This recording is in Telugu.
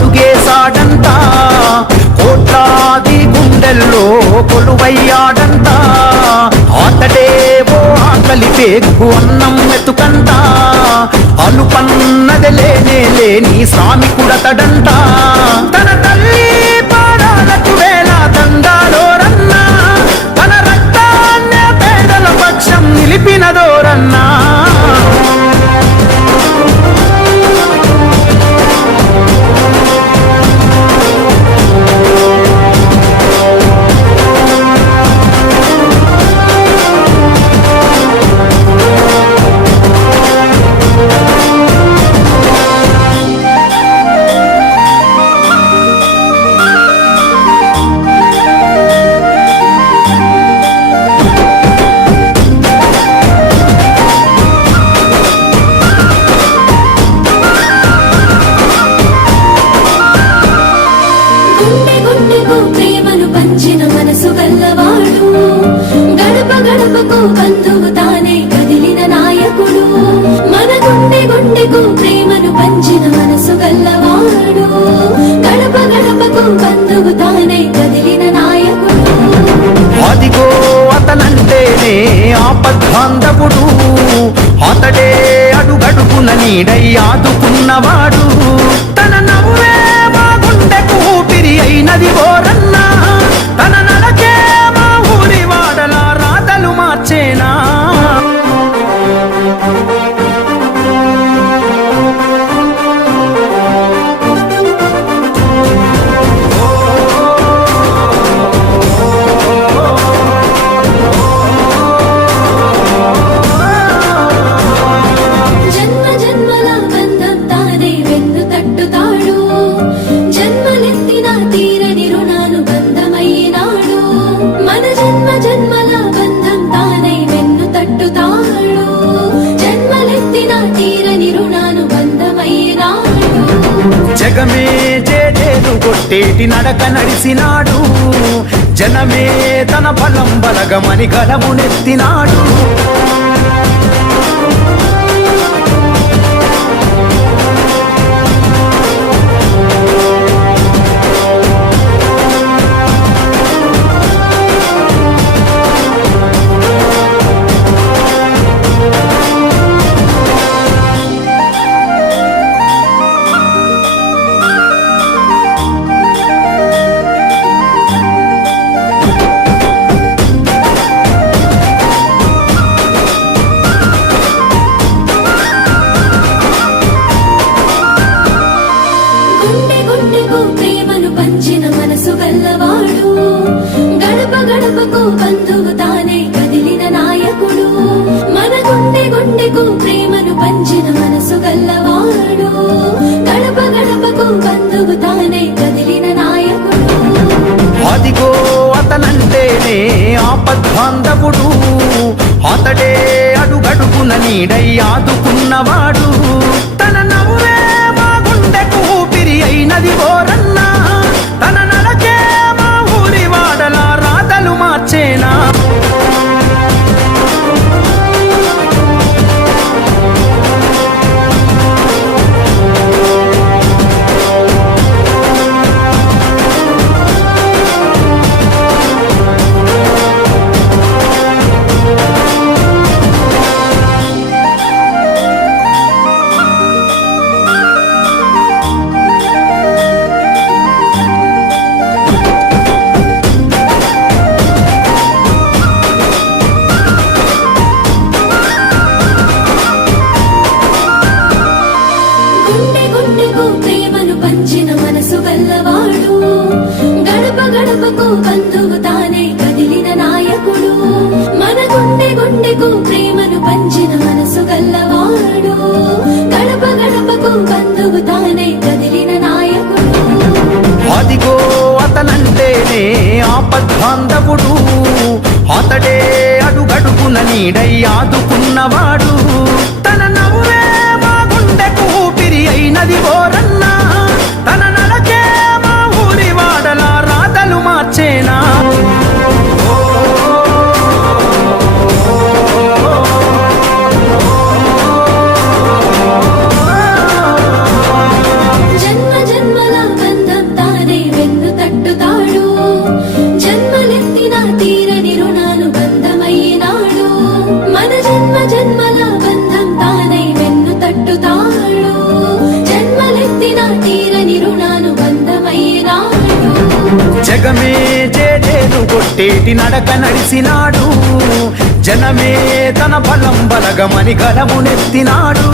దుగేశాడంట కోట్లాది గుండెల్లో కొలువయ్యాడంట ఆటడేవో ఆకలి పేగు అన్నం వెతుకంట అలుపన్నదలేనే లేని శ్రామికుడతడంట గుండెకు ప్రేమను పంచిన మనసు గల్లవాడు. గడప గడపకు బంధువు తానే కదిలిన నాయకుడు. మన గుండె గుండెకు ప్రేమను పంచిన మనసు గల్లవాడు. గడప గడపకు బంధువు తానే కదిలిన నాయకుడు. అదిగో అతనంటేనే ఆపద్బాంధవుడు. అతడే అడుగడుగున నీడై ఆదుకున్నవాడు. జన్మల బంధం తానై వెన్ను తట్టుతాడు. జన్మలెత్తిన తీరని రుణాను బంధమైనాడు జగమే జేజేలు కొట్టేటి నడక నడిసినాడు. జనమే తన బలం బలగమని గలమునెత్తినాడు. అదిగో అతనంటేనే ఆపద్బాంధవుడు. అతడే అడుగడుగున నీడై ఆదుకున్నవాడు. తన నవ్వే మా గుండెకు ఊపిరి అయినది ఆపద్బాంధవుడు. అతడే అడుగడుగున నీడై ఆదుకున్నవాడు. తన నవ్వే మా గుండెకు ఊపిరి అయినది ఓ కొట్టేటి నడక నడిసినాడు. జనమే తన బలం బలగమని గలమునెత్తినాడు.